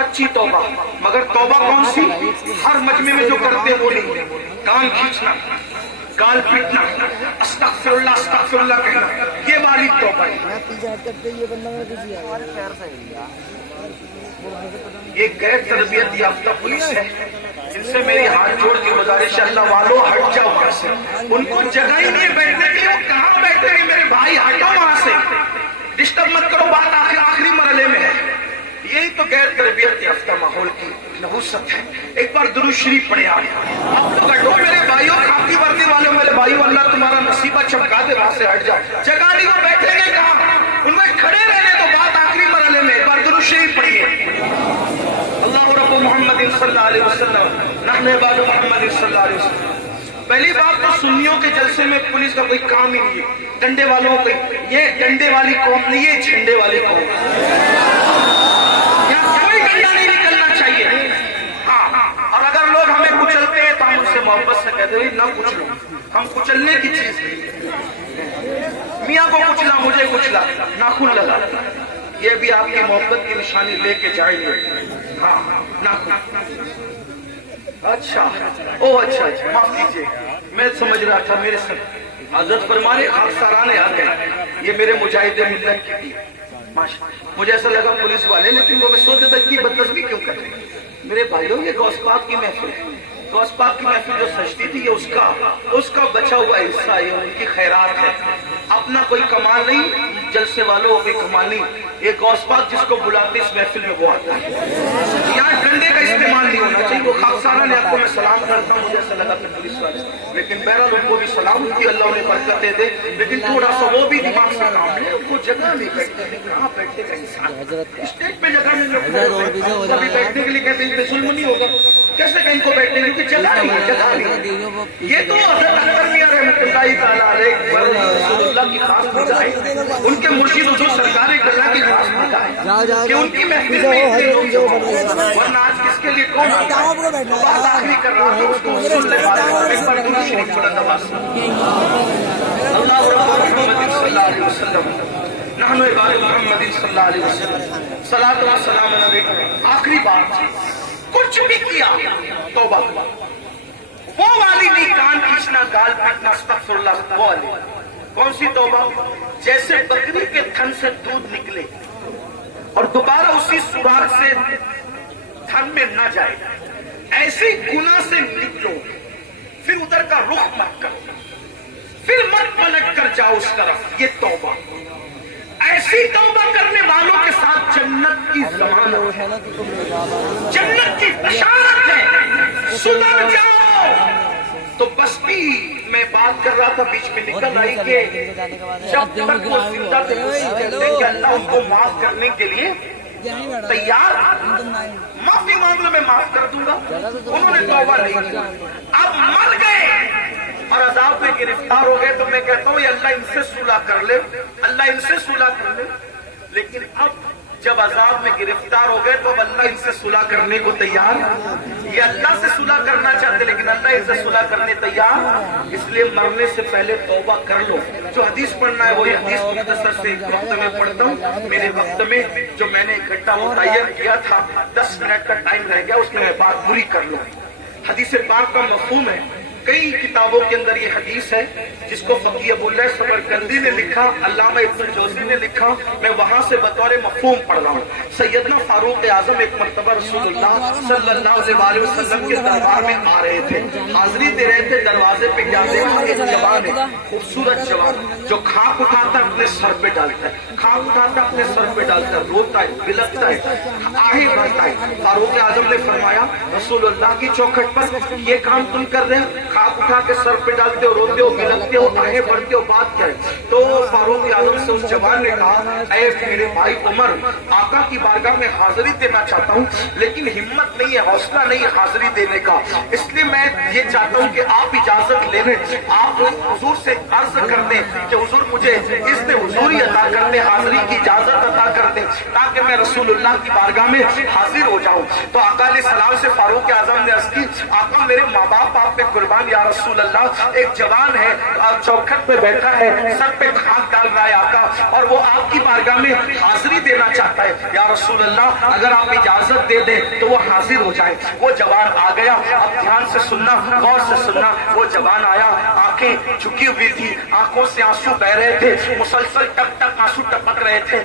सच्ची तौबा। मगर तौबा कौन सी? हर मजमे में जो करते वो नहीं, कान खींचना, गाल पीटना, अस्तगफिरुल्लाह अस्तगफिरुल्लाह कहना, ये वाली तौबा है। ये गैर तरबियत याफ्ता पुलिस है, इनसे मेरी हाथ जोड़ के गुजारिश है, अल्लाह वालों हट जाओ वहां से। उनको जगह ही नहीं बैठने की, वो कहाँ बैठेंगे मेरे भाई, हटो वहां से, डिस्टर्ब मत करो, बात आखिरी मरहले में है। यही तो गैर तरबियत याफ्ता माहौल की नहुसत है। एक बार दुरूद शरीफ पढ़े आप लोग हटो मेरे भाइयों, खाकी वर्दी वालों मेरे भाइयों, अल्लाह तुम्हारा नसीबा चमका दे, वहां से हट जाओ। जगह नहीं, वो बैठेंगे कहाँ, उनमें खड़े रहने तो बात आखिरी मरहले में। एक बार दुरूद शरीफ पढ़िए। अल्लाह रब्बु मुहम्मद सल्लल्लाहु अलैहि वसल्लम नहनु इबादु मुहम्मद सल्लल्लाहु अलैहि वसल्लम। पहली बात तो सुन्नियों के जलसे में पुलिस का कोई काम ही नहीं है, डंडे वालों को, ये डंडे वाली कौम नहीं, ये झंडे वाली कौम, यहाँ कोई डंडा नहीं निकलना चाहिए। हाँ, और अगर लोग हमें कुचलते हैं तो हम उनसे मोहब्बत से कहते हैं ना कुचलो, हम कुचलने की चीज नहीं। मियाँ को कुचला, मुझे कुचला, नाखून लगा, ये भी आपकी मोहब्बत की निशानी लेके जाएंगे। हाँ, नाखून, अच्छा, ओ अच्छा, माफ कीजिए, मैं समझ रहा था मेरे सर हजरत फरमाने खाकसाराने आ गए, ये मेरे मुजाहिदे मिल्लत की थी। मुझे ऐसा लगा पुलिस वाले, लेकिन वो मैं सोच रहा था कि बदतमीजी क्यों कर रहे हैं। मेरे भाइयों, ये गौस पाक की महफिल है, गौस पाक की महफिल जो सजती थी, ये उसका बचा हुआ हिस्सा, ये उनकी खैरात है, अपना कोई कमाल नहीं, जलसे वालों कोई कमाल नहीं। ये गौस पाक जिसको बुलाते इस महफिल में वो आता है। यहाँ डंडे का इस्तेमाल नहीं होना चाहिए। वो खाकसारा ने आपको मैं सलाम करता हूँ, मुझे ऐसा लगा कि पुलिस वाले, लेकिन बहरहाल उनको भी सलाम की, अल्लाह उन्हें बरकत दे दे, लेकिन थोड़ा सा वो भी दिमाग से काम है, उनको जगह नहीं बैठते, कहाँ बैठेगा इंसान, स्टेज पे जगह नहीं, कभी बैठने के लिए कहते हैं जुल्म नहीं होगा, कैसे कहीं को बैठने की जगह नहीं, जगह नहीं। ये तो हज़रत अकबर मियां रहमतुल्लाह तआला अलैह रसूलुल्लाह की खास मजा है, उनके मुर्शिद हुजूर सरकार गल्ला की खास मजा है कि उनकी महफिल में इतने लोग जमा हुए, वरना आज किसके लिए कौन बात आखिरी कर रहा है उसको सुन ले। एक बार दुरूद शरीफ पढ़ा नवाज, अल्लाह रब्बु मुहम्मद सल्लल्लाहु अलैहि वसल्लम नहनु इबादु मुहम्मद सल्लल्लाहु अलैहि वसल्लम सलातो व सलाम अलैहि। आखिरी बात, कुछ भी किया तौबा, वो वाली नहीं, कान खींचना, गाल पीटना, अस्तगफिरुल्लाह, वो वाली। कौन सी तौबा? जैसे बकरी के थन से दूध निकले और दोबारा उसी सुराख से थन में न जाए, ऐसे गुनाह से निकलो, फिर उधर का रुख मत करो, फिर मत पलट कर जाओ उस तरफ, ये तौबा। ऐसी तौबा करने वालों के साथ जन्नत की जमानत, जन्नत की बशारत है, सुधर जाओ। तो बस्ती में बात कर रहा था, बीच में निकल आई कि जब तक वो जिंदा थे कि अल्लाह उनको माफ करने के लिए तैयार, माफी मांग लो मैं माफ कर दूंगा, उन्होंने तौबा नहीं की, अब मर गए और अजाब में गिरफ्तार हो गए। तो मैं कहता हूँ अल्लाह इनसे सुलह कर ले, अल्लाह इनसे सुलह कर ले। लेकिन अब जब अजाब में गिरफ्तार हो गए तो अब अल्लाह इनसे सुलह करने को तैयार, ये अल्लाह से सुलह करना चाहते लेकिन अल्लाह इनसे सुलह करने तैयार, इसलिए मरने से पहले तौबा कर लो। जो हदीस पढ़ना है वही हदीस मुख्तसर से एक वक्त में पढ़ता हूँ। मेरे वक्त में जो मैंने इकट्ठा मुतय्यन किया था, 10 मिनट का टाइम रह गया, उसमें मैं बात पूरी कर लूँ। हदीस पाक का मफहूम है, कई किताबों के अंदर ये हदीस है, जिसको फकीह अबुल्लाह सबरकंदी ने लिखा, अल्लामा इब्नुल जौज़ी ने लिखा, मैं वहां से बतौर मफहूम पढ़ रहा हूँ। सैयदना फारूक आजम एक मर्तबा रसूलुल्लाह सल्लल्लाहु अलैहि वसल्लम के दरबार में आ रहे थे, हाजिरी दे रहे थे। दरवाजे पे क्या देखा, एक जवान है, खूबसूरत जवान, जो खाक उठाता है अपने सर पे डालता है, खाक उठाता अपने सर पे डालता है, रोता है, बिलखता है, आहें भरता है। फारूक आजम ने फरमाया, रसूलुल्लाह की चौखट पर ये काम तुम कर रहे हो, खाक उठा के सर पे डालते हो, रोते हो, बिलखते हो, आहें भरते हो, बात क्या है? तो फारूक आजम से उस जवान ने कहा, ऐ मेरे भाई उमर, आका की बारगाह में हाजिरी देना चाहता हूँ, लेकिन हिम्मत नहीं है, हौसला नहीं है हाजिरी देने का, इसलिए मैं ये चाहता हूँ कि आप इजाजत ले लें, आप हुजूर से अर्ज कर दें कि हुजूर मुझे इज़्न हुजूरी अता कर दें, हाजिरी की इजाजत अता कर दें, ताकि मैं रसूलुल्लाह की बारगाह में हाजिर हो जाऊं। तो आका अलैहि सलाम से फारूक आजम ने अर्ज की, आका मेरे माँ बाप आप पे कुर्बान जवान या रसूल अल्लाह, एक जवान है चौखट पे बैठा है, सर पे खाक डाल रहा है आका, और वो आपकी बारगाह में हाजिरी देना चाहता है। या रसूल अल्लाह, अगर आप इजाजत दे दें तो वो हाजिर हो जाए। वो जवान आ गया। अब ध्यान से सुनना, गौर से सुनना। वो जवान आया, आंखें झुकी हुई थी, आंखों से आंसू बह रहे थे, मुसलसल टप टप आंसू टपक रहे थे,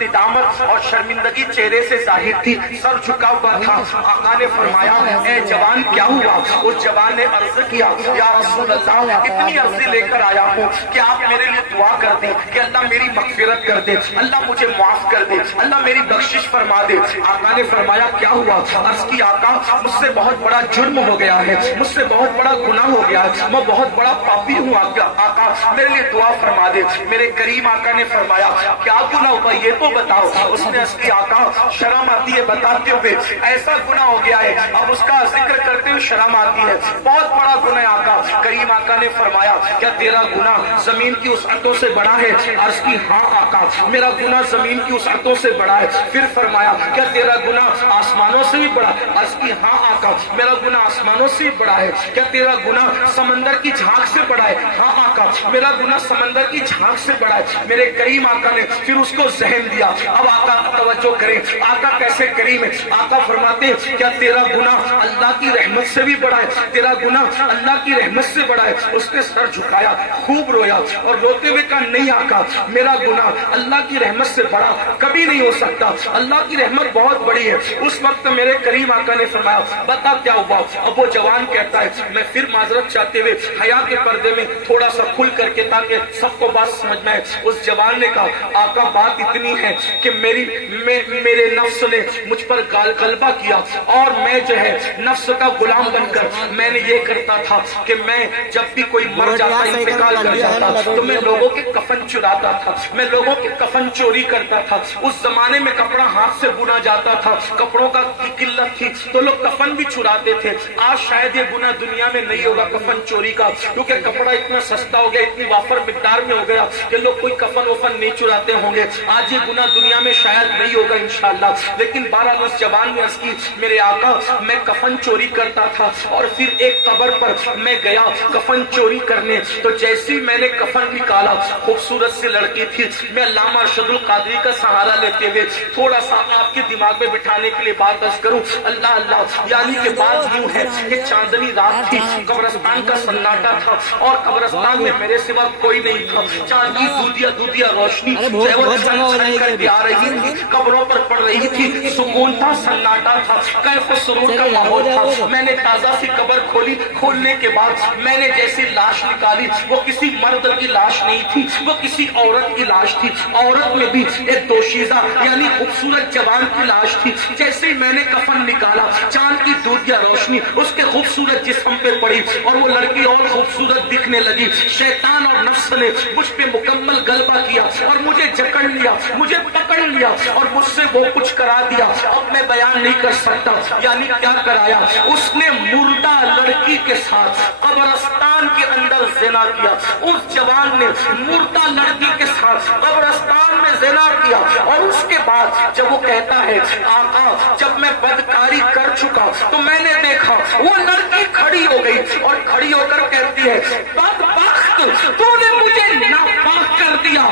निदामत और शर्मिंदगी चेहरे से जाहिर थी, सर झुका हुआ था। आका ने फरमाया, ए जवान क्या हुआ? उस जवान ने अर्ज किया, या रसूल अल्लाह, इतनी अर्जी लेकर आया हूँ कि आप मेरे लिए दुआ कर दें कि अल्लाह मेरी मगफिरत कर दे, अल्लाह मुझे माफ कर दे, अल्लाह मेरी बख्शिश फरमा दे। आका ने फरमाया, क्या हुआ? अर्ज की, आका मुझसे बहुत बड़ा जुर्म हो गया है, मुझसे बहुत बड़ा गुनाह हो गया है, मैं बहुत बड़ा पापी हूँ आका, मेरे लिए दुआ फरमा दे। मेरे करीम आका ने फरमाया, क्या गुनाह हुआ ये तो बताओ। उसने अर्ज की, आका शर्म आती है बताते हुए, ऐसा गुनाह हो गया है, अब उसका जिक्र करते हुए शर्म आती है, बहुत बड़ा गुनाह आका। करीम आका ने फरमाया, क्या तेरा गुनाह जमीन की उसअतों से बड़ा है? अर्ज की, हाँ आका, मेरा गुनाह जमीन की उसअतों से बड़ा है। फिर फरमाया, क्या तेरा गुनाह आसमानों से भी बड़ा? अर्ज की, हाँ आका, मेरा गुनाह आसमानों से भी बड़ा है। क्या तेरा गुनाह समंदर की झांक से बड़ा है? हाँ आका, मेरा गुनाह समंदर की झांक से बड़ा है। मेरे करीम आका ने फिर उसको जहन दिया। अब आका तवज्जो करें, आका कैसे करीम है। आका फरमाते, क्या तेरा गुनाह अल्लाह की रहमत से भी बड़ा है? तेरा गुनाह अल्लाह की रहमत से बड़ा है। उसने सर झुकाया, खूब रोया और रोते हुए कहा, नहीं आका, मेरा गुनाह अल्लाह की रहमत से बड़ा कभी नहीं हो सकता, अल्लाह की रहमत बहुत बड़ी है। उस वक्त मेरे करीम आका ने फरमाया, बता क्या हुआ? अब वो जवान कहता है, मैं फिर माजरत चाहते हुए हया के पर्दे में थोड़ा सा खुल करके, ताकि सबको बात समझ में आए। उस जवान ने कहा, आका बात इतनी है कि मेरे नफ्स ने मुझ पर गलबा किया, और मैं जो है नफ्स का गुलाम बनकर मैंने ये करता था कि मैं जब भी कोई मर जाता, इंतकाल कर जाता, तो मैं लोगों के कफन चुराता था, मैं लोगों के कफन चोरी करता था। उस जमाने में कपड़ा हाथ से बुना जाता था, कपड़ों का किल्लत थी तो लोग कफन भी चुराते थे। आज शायद ये गुनाह दुनिया में नहीं होगा कफन चोरी का, क्योंकि कपड़ा इतना सस्ता हो गया, इतनी वाफर मिकदार में हो गया कि लोग कोई कफन वफन नहीं चुराते होंगे। आज ये गुनाह दुनिया में शायद नहीं होगा इंशाअल्लाह। लेकिन 12 उस जवान ने अर्ज की, मेरे आका मैं कफन चोरी करता था, और फिर एक कब्र पर मैं गया कफन चोरी करने, तो जैसे ही मैंने कफन निकाला, खूबसूरत सी लड़की थी। मैं अल्लामा अरशदुल कादरी का सहारा लेते हुए थोड़ा सा आपके दिमाग में बिठाने के लिए बात अर्ज करूं, अल्लाह अल्लाह, यानी कि बात यूं है कि चांदनी रात थी, कब्रिस्तान का सन्नाटा था, और कब्रिस्तान में मेरे सिवा कोई नहीं था। चांद की दूधिया रोशनी करके आ रही थी, कब्रों पर पड़ रही थी, सुकून था, सन्नाटा था, कैफ सुरूर का माहौल था। मैंने ताजा सी कब्र खोली, खोलने के बाद मैंने जैसी लाश निकाली, वो किसी मर्द की लाश नहीं थी, वो किसी औरत की लाश थी। औरत में भी एक दोशीजा यानी खूबसूरत जवान की लाश थी। जैसे ही मैंने कफन निकाला, चांद की दूधिया रोशनी उसके खूबसूरत जिस्म पे पड़ी, और वो लड़की और खूबसूरत दिखने लगी। शैतान और नफ्स ने मुझ पे मुकम्मल गलबा किया और मुझे जकड़ लिया, मुझे पकड़ लिया और मुझसे वो कुछ करा दिया, अब मैं बयान नहीं कर सकता। यानी क्या कराया? उसने मुर्दा लड़की के साथ कब्रिस्तान के अंदर ज़िना किया। उस जवान ने मुर्दा लड़की के साथ कब्रिस्तान में ज़िना किया, और उसके बाद जब वो कहता है, आका जब मैं बदकारी कर चुका तो मैंने देखा वो लड़की खड़ी हो गई, और खड़ी होकर कहती है, बदबख्त तूने मुझे नापाक कर दिया,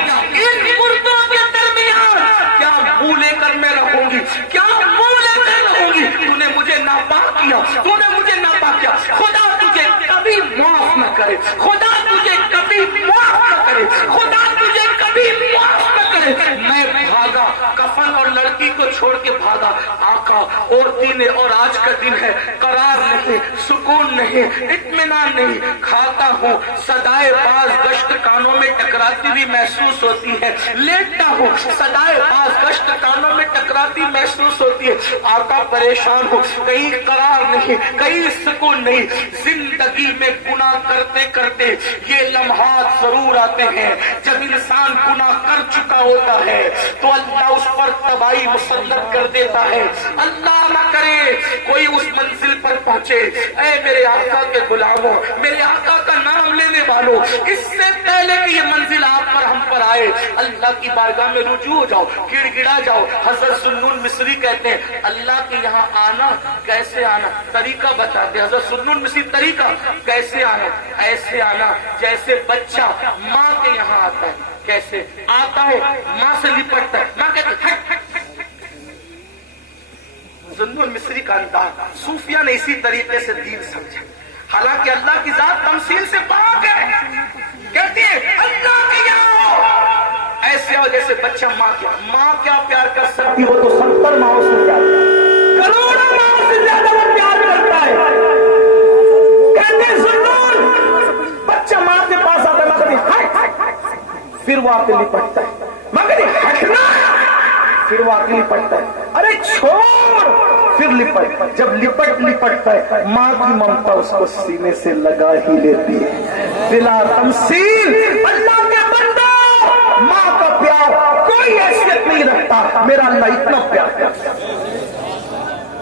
इन मुर्दों के दरमियान क्या मुंह लेकर मैं रहूंगी, क्या मुंह लेकर रहूंगी? तूने मुझे नापाक किया, तूने मुझे नापाक किया, खुदा तुझे कभी माफ न करे, खुदा तुझे कभी माफ न करे, खुदा तुझे कभी माफ न करे। मैं भागा, कफन और लड़की को छोड़ के भागा। आका और दिन है, और आज का दिन है, करार नहीं, सुकून नहीं, इत्मीनान नहीं, खाता हूँ, सदाए बाज गश्त कानों में टकराती हुई महसूस होती है, लेटता हूँ, सदाए बाज गश्त कानों में टकराती महसूस होती है। आका परेशान हो, कहीं करार नहीं, कहीं सुकून नहीं। जिंदगी में गुनाह करते करते ये लम्हात जरूर आते हैं जब इंसान गुनाह कर चुका होता है, तो अल्लाह उस पर तबाही मुसल्लत कर देता है। اللہ نہ کرے کوئی اس منزل پر پہنچے۔ اے میرے آقا کے غلاموں، میرے آقا کا نام لینے والوں، اس سے پہلے کہ یہ منزل آپ پر ہم پر آئے، اللہ کی بارگاہ میں رجوع ہو جاؤ، گڑ گڑا جاؤ۔ حضرت سنون مصری کہتے ہیں اللہ کے یہاں آنا کیسے آنا، طریقہ بتاتے ہیں حضرت سنون مصری، طریقہ کیسے آنا، ایسے آنا جیسے بچہ ماں کے یہاں آتا ہے۔ کیسے آتا ہے؟ ماں سے لپٹتا ہے، ماں کہتے ہیں ہٹ ہٹ۔ سنون مصری کا انداز، صوفیہ نے اسی طریقے سے دین سمجھا، حالانکہ اللہ کی ذات تمثیل سے پاک ہے۔ کہتے ہیں اللہ کے یہاں ایسے ہو جیسے بچہ ماں کیا پیار کر سکتی، وہ تو 70 ماؤں سے پیار، کروڑوں ماؤں سے زیادہ وہ پیار کرتا ہے۔ کہتے ہیں سنون، بچہ ماں کے پاس آتا ہے، ماں کہتی ہٹ، پھر وہ آتے لپٹتا ہے، ماں کہتی ہٹنا، پھر وہ آتے لپٹتا ہے، ارے چھوڑ، پھر لپٹ، جب لپٹتا ہے ماں کی ممتا اس کو سینے سے لگا ہی لیتی ہے۔ بلا تمثیل اللہ کے بندوں، ماں کا پیار کوئی حیثیت نہیں رکھتا، میرا اللہ اتنا پیار کرتا ہے۔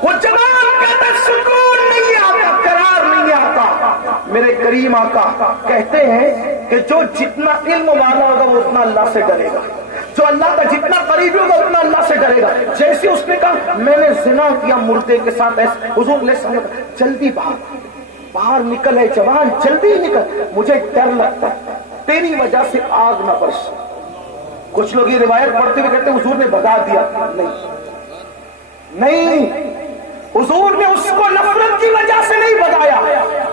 وہ جوان کہتا سکون نہیں آتا، قرار نہیں آتا۔ میرے کریم آقا کہتے ہیں کہ جو جتنا علم والا ہوگا وہ اتنا اللہ سے ڈرے گا، جو اللہ کا جتنا قریبی ہوگا اتنا اللہ سے ڈرے گا۔ جیسے اس نے کہا میں نے زنا کیا مردے کے ساتھ، ایسے حضور علیہ السلام جلدی باہر نکل ہے جوان، جلدی نکل، مجھے ڈر لگتا ہے تیری وجہ سے آگ نہ برس۔ کچھ لوگ یہ روایت پڑھتے ہوئے کہتے ہیں حضور نے بھگا دیا، نہیں، حضور نے اس کو نفرت کی وجہ سے نہیں بھگایا،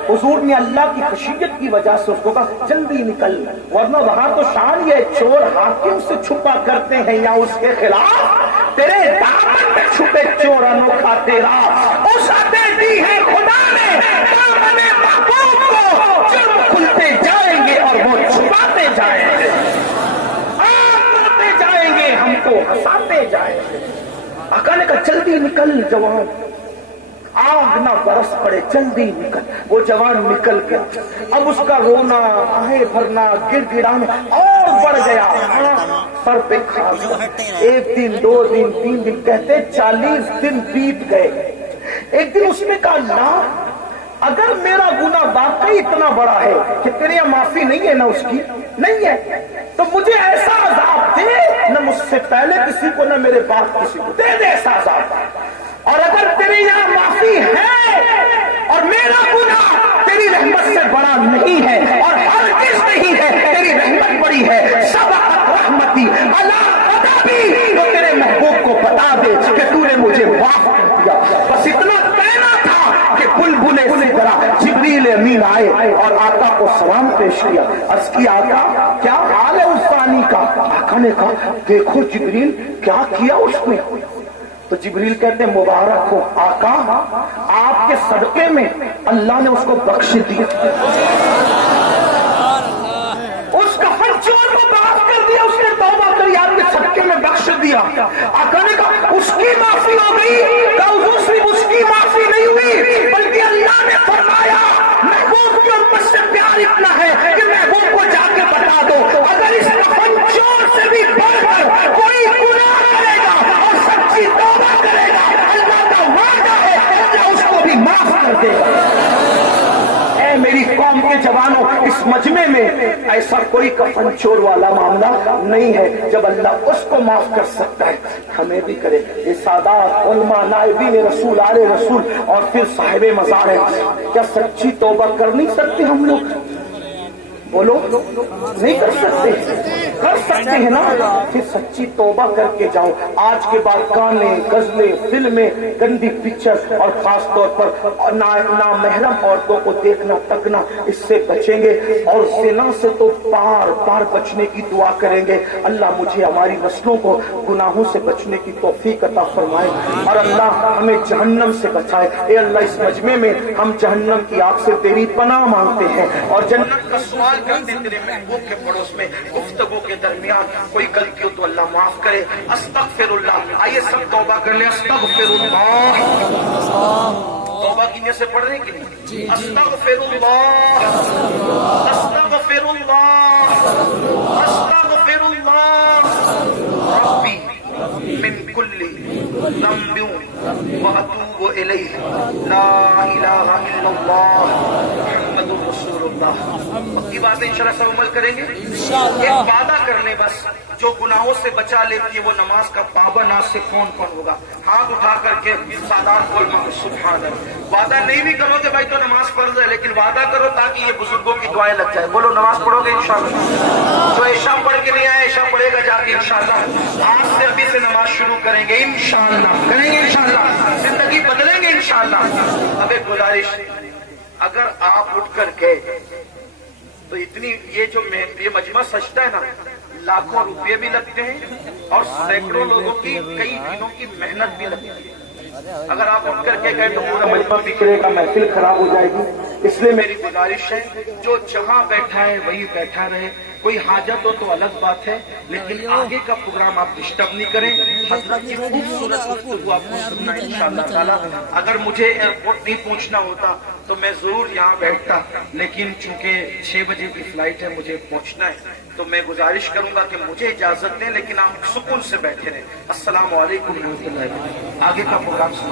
حضور نے اللہ کی خشیت کی وجہ سے اس کو کہا جلدی نکل، ورنہ وہاں تو شان یہ چور حاکم سے چھپا کرتے ہیں یا اس کے خلاف، تیرے دامن میں چھپے چور انوکھا تیرا، اس عطا دی ہے خدا نے دامن محبوب کو، جرم کھلتے جائیں گے اور وہ چھپاتے جائیں گے، آتے جائیں گے ہم کو ہنساتے جائیں گے۔ آقا نے کہا جلدی نکل جوان، آگ نہ برس پڑے، جلدی نکل۔ وہ جوان نکل گیا، اب اس کا رونا، آہیں بھرنا، گڑ گڑانا اور بڑھ گیا، سر پہ کھاس، 1 دن 2 دن 3 دن، کہتے 40 دن بیت گئے۔ ایک دن اس نے کہا اللہ اگر میرا گناہ واقعی اتنا بڑا ہے کہ تیرے یہاں معافی نہیں ہے، نہ اس کی نہیں ہے، تو مجھے ایسا عذاب دے، نہ مجھ سے پہلے کسی کو نہ میرے بعد کسی کو، دے دے ایسا عذاب۔ اور اگر تیرے یہاں معافی ہے اور میرا گناہ تیری رحمت سے بڑا نہیں ہے اور ہرگز نہیں ہے، تیری رحمت بڑی ہے، سبقت رحمتی علی غضبی، تو تیرے محبوب کو بتا دے کہ تو نے مجھے معاف کر دیا۔ بس اتنا کہنا تھا کہ بلبلے سے طرح جبریل امین آئے اور آقا کو سلام پیش کیا، عرض کی آقا کیا حال ہے اس فانی کا؟ آقا نے کہا دیکھو جبریل کیا کیا اس نے۔ تو جبریل کہتے ہیں مبارک ہو آقا، آپ کے صدقے میں اللہ نے اس کو بخش دیا، اس کا چور کو معاف کر دیا، اس نے توبہ کری، آپ کے صدقے میں بخش دیا۔ آقا نے کہا اس کی معافی ہو گئی، صرف اس کی معافی نہیں ہوئی بلکہ اللہ نے فرمایا محبوب کی امت سے پیار اتنا ہے کہ محبوب کو جا کے بتا دو اگر اس کفن چور سے بھی بڑھ کر کوئی گناہ کرے گا اور سچی توبہ کرے گا، اللہ کا وعدہ ہے اللہ اس کو بھی معاف کر دے گا۔ اے میری قوم کے جوانوں، اس مجمع میں ایسا کوئی کفن چور والا معاملہ نہیں ہے، جب اللہ اس کو معاف کر سکتا ہے ہمیں بھی کرے۔ یہ سادات علماء نائبین رسول آل رسول اور پھر صاحب مزار ہیں، کیا سچی توبہ کر نہیں سکتے ہم لوگ؟ بولو نہیں کر سکتے؟ کر سکتے ہیں نا، پھر سچی توبہ کر کے جاؤ۔ آج کے بعد گانے، غزلیں، فلمیں، گندی پکچر اور خاص طور پر نامحرم عورتوں کو دیکھنا تکنا، اس سے بچیں گے، اور زنا سے تو بار بار بچنے کی دعا کریں گے۔ اللہ مجھے ہماری نسلوں کو گناہوں سے بچنے کی توفیق عطا فرمائے اور اللہ ہمیں جہنم سے بچائے۔ اے اللہ اس مجمع میں ہم جہنم کی آگ سے تیری پناہ مانگتے ہیں اور جنت کا سوال کرتے تیرے محبوب کے پڑوس میں گفتگو کے درمیان کوئی غلطی ہو تو اللہ معاف کرے۔ استغفر اللہ، آئیے سب توبہ کر لیں۔ استغفر اللہ، توبہ کی نیت سے پڑھ رہے ہیں کہ نہیں؟ استغفر اللہ، استغفر اللہ، استغفر اللہ، ربی من کل ذنبی واتوب الیہ لا الہ الا اللہ محمد رسول اللہ. پکی بات ہے انشاءاللہ سب عمل کریں گے. ایک وعدہ کرنے بس, جو گناہوں سے بچا لیتی ہے وہ نماز کا پابند. آج سے کون ہوگا ہاتھ اٹھا کر کے سادات بول مانگو سبحان اللہ. وعدہ نہیں بھی کرو کہ بھائی تو نماز فرض ہے, لیکن وعدہ کرو تاکہ یہ بزرگوں کی دعائیں لگ جائے. بولو نماز پڑھو گے انشاءاللہ. جو عشاء پڑھ کے نہیں آئے عشاء پڑھے گا جا کے انشاءاللہ. آج سے ابھی سے نماز شروع کریں گے انشاءاللہ, کریں گے انشاءاللہ, زندگی بدلیں گے انشاءاللہ. اب ایک گزارش, اگر آپ اٹھ کر کے تو اتنی یہ مجمع سجدہ ہے نا, لاکھوں روپے بھی لگتے ہیں اور سینکڑوں لوگوں کی کئی دنوں کی محنت بھی لگتی ہے. اگر آپ اٹھ کر کے گئے تو پورا مجمع بکھرے گا, محفل خراب ہو جائے گی. اس لیے میری گزارش ہے جو جہاں بیٹھا ہے وہی بیٹھا رہے. کوئی حاجت ہو تو الگ بات ہے, لیکن آگے کا پروگرام آپ ڈسٹرب نہیں کریں. حضرت کی خوبصورت گفتگو آپ کو سننا انشاءاللہ تعالیٰ. اگر مجھے ایئرپورٹ نہیں پہنچنا ہوتا تو میں ضرور یہاں بیٹھتا, لیکن چونکہ 6 بجے کی فلائٹ ہے مجھے پہنچنا ہے, تو میں گزارش کروں گا کہ مجھے اجازت دیں, لیکن آپ سکون سے بیٹھے رہیں. السلام علیکم ورحمۃ اللہ. آگے کا پروگرام سنا.